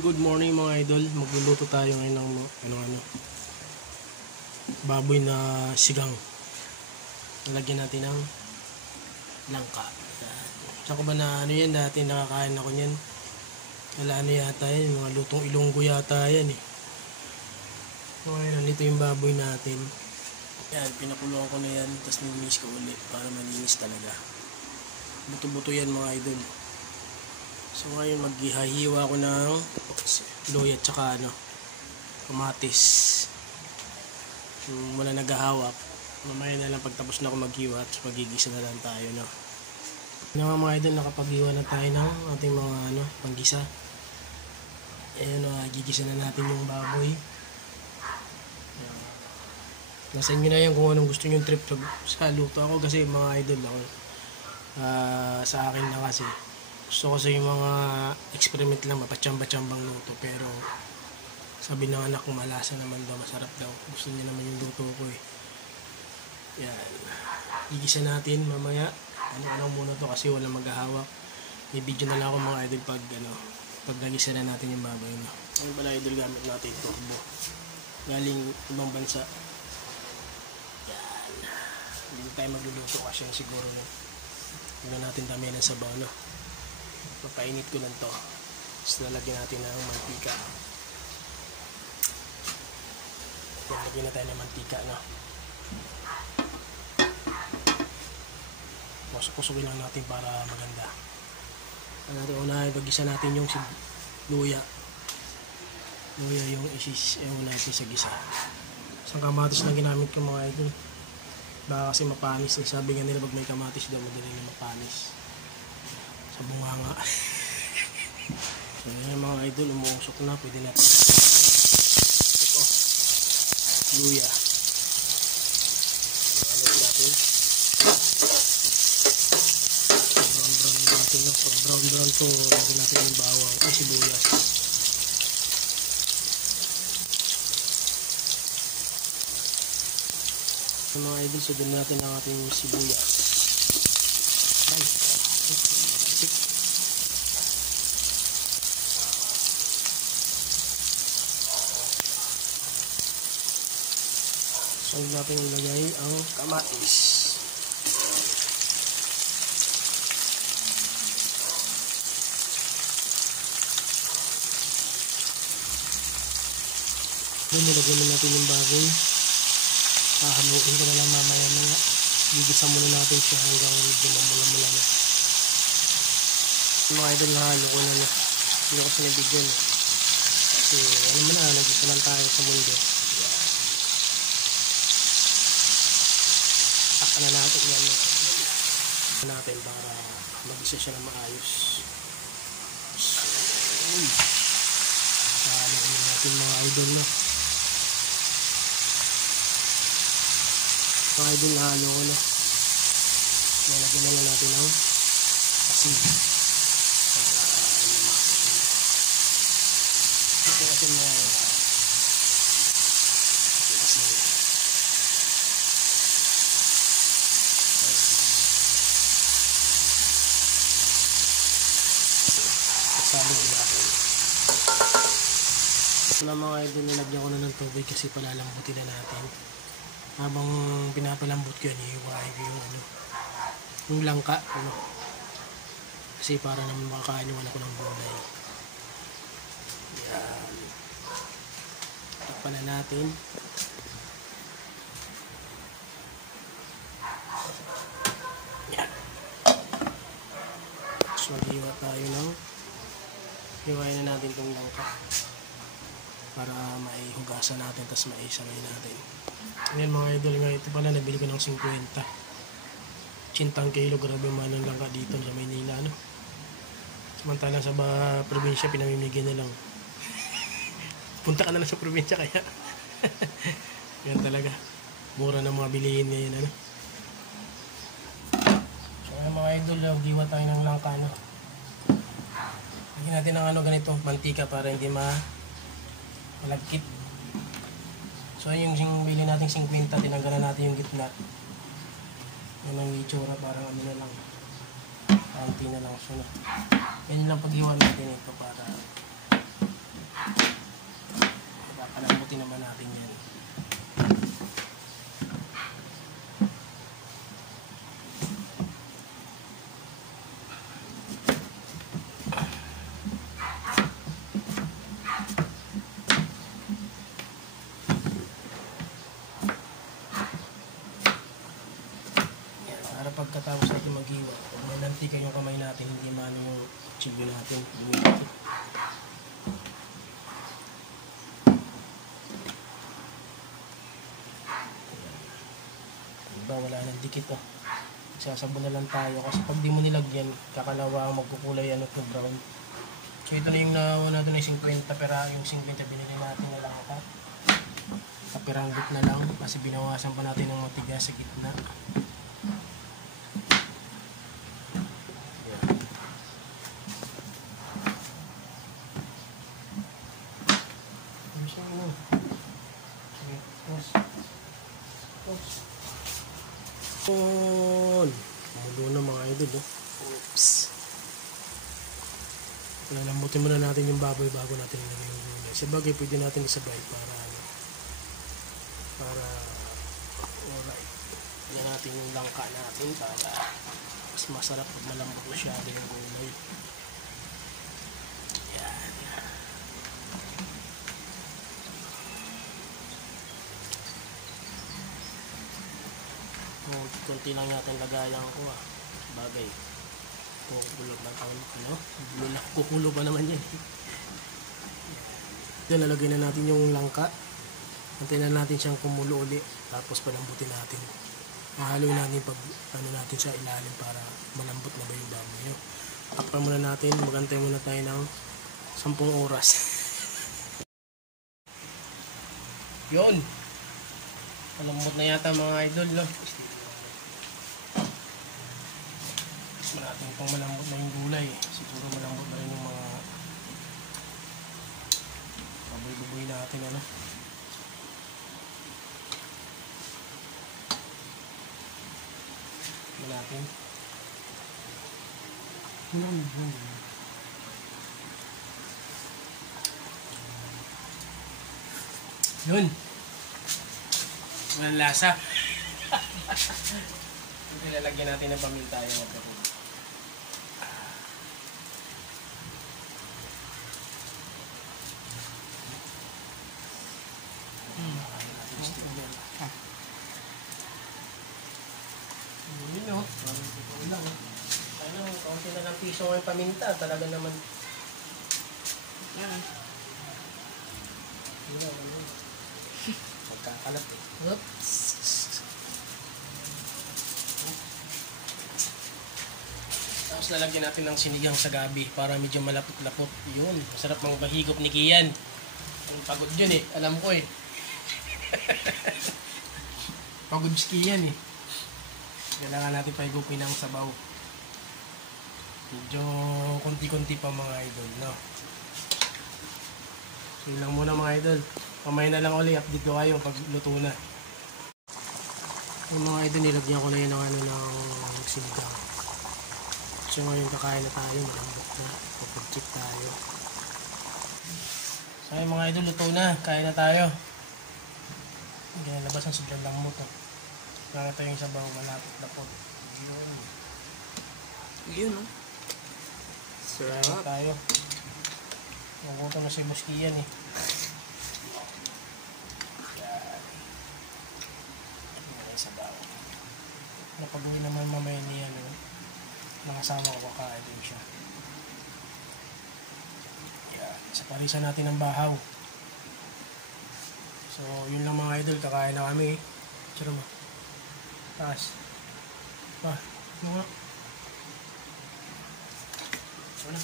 Good morning mga idol. Magluluto tayo ngayon ng baboy na sigang. Lalagyan natin ng langka. Saan ko ba na yan dati nakakain ako niyan? Wala yata yan, mga lutong Ilonggo yata yan eh. So ngayon, nandito yung baboy natin. Yan, pinakulong ko na yan, tapos nilinis ko ulit para malinis talaga. Buto-buto yan mga idol. So ngayon maghihiwa ko ng luya at saka kamatis. Muna naghahawak. Mamaya na lang pagtapos na ako maghiwa at magigisa na lang tayo mga idol, nakapaghiwa na tayo ng ating mga panggisa. Ayan, gigisa na natin yung baboy. Nasa inyo na yan kung anong gusto nyo trip sa luto. Ako kasi mga idol ako, sa akin na kasi gusto ko sa yung mga experiment lang, mapatsamba-tsambang luto. Pero sabi ng anak ko, malasa naman daw, masarap daw. Gusto niya naman yung luto ko eh. Yan. Gigisa natin mamaya. Ano muna to kasi walang maghahawak. May video na lang ako mga idol pag nagisa na natin yung baboy. Ano pala idol, gamit natin turbo. Galing ibang bansa. Yan. Hindi tayo magluluto kasi siguro hindi natin dami ng sabaw papainit ko lang to, tapos lalagyan natin ng mantika. Lalagyan na tayo ng mantika kusok-kusokin lang natin para maganda. Unahin pag-gisa natin yung luya yung una natin sa gisa. Isang kamatis na ginamit ko mga idol, baka kasi mapanis eh. Sabi nga nila pag may kamatis daw madali na mapanis sa bunganga. So yan mga idol, umuusok na. Pwede natin luya. Alit natin. Brown natin pag brown to, lagyan natin yung bawang ay sibuyas. So mga idol, so doon natin ang ating sibuyas. So natin ilagay ang kamatis. Nilagyan na natin yung baboy. Hahaluin ko na lang mamaya gigisa muna natin siya hanggang medyo mamula-mula na. Mga idol, nahalo ko na hindi ko kasi nabigyan kasi nagisa lang tayo sa mundo. Na natin yan natin para mag-isa siya na maayos. Halo natin mga idol mga idol, nahalo ko na. Nalagyan na lang natin ng asin. Ito kasi saluin natin. Wala mga idol, nilagyan ko na ng tubig kasi palalambutin na natin. Habang pinapalambot ko yan, iiwain ko yung langka kasi para naman makakain wala ko ng gulay. Yan. Takpan na natin. Yan. So maghiwa tayo hiwain na natin itong langka para maihugasan natin, tapos maisabay natin. Ngayon mga idol, ito pala nabili ko ng 50 kilo, grabe man ang langka dito sa Maynila samantala sa probinsya pinamimigay na lang. Punta ka na lang sa probinsya kaya yan talaga, mura na mga bilihin ngayon So mga idol, giwa tayo ng langka lagyan natin ng ganitong mantika para hindi malagkit. So yung bili natin 50, tinanggalan natin yung gitna. Yan ang itsura, parang na lang. Kaunti na lang. So yan lang pag-iwan natin ito para ilagay dito. Diba, wala nang dikit oh. Sasabon na lang tayo kasi pag di mo nilagyan, kakalawa magkukulay ano to brown. So ito na yung nawa natin ay 50 pera, yung 50 binili natin na lang ako. Kapiranggot na lang kasi binawasan pa natin ng matigas sa gitna. Mulo na mga idol oh. Oops. Lalambutin muna natin yung baboy bago natin ilagay yung gulay. Sabagay pwede natin isabay para alright. Yan natin yung langka natin para mas masarap pag malambot masyado yung gulay. Yan. Kunti lang natin lagayan ko ah. Bagay. Kukulo na ano? Kukulo pa naman yan. Yan, lalagay na natin yung langka. Antayin na natin siyang kumulo uli. Tapos palambutin natin. Mahaloy natin pag ano natin sa ilalim para malambot na ba yung baboy. Takpan muna natin. Magantay muna tayo ng 10 oras. Yun. Malambot na yata mga idol, no? Gusto natin pang malambot na yung gulay. Siguro malambot na rin yung mga baboy-baboy natin, ano? Natin. Yun. Walang lasa. Ilalagyan natin ng paminta yung magkakul. Yun o. Ano, kaunti na lang piso ng paminta. Talaga naman. Yan. Magkakalat eh. Oops. Tapos lalagyan natin ng sinigang sa gabi para medyo malapot-lapot. Yun. Masarap mga mahigop ni Kian. Ang pagod yun eh. Alam ko eh. Pagod si Kian eh. Kailangan natin pahigupin ng sabaw. Medyo konti-konti pa mga idol, no? So yun lang muna mga idol. Mamaya na lang ulit, update ko kayo pag luto na. Yung mga idol, nilagyan ko na yun ng ano ng sinigang. So ngayon kakain na tayo, malambot na. Pag-check tayo. So yung mga idol, luto na. Kain na tayo. Hindi na labas ang sobrang lamot. Nakita yung sabaw, malapot-lapot. Yun. Yun, no? Sarap. Tayo. Magutom na si Muskian eh. Yan. Yan sa bawo. Napag-uwi naman mamaya niya, no? Nakasama ko kakain din siya. Yan. Sa parisan natin ng bahaw. So, yun lang mga idol. Kakain na kami. Tsura mo. Taas. Ba. Mga. Ano?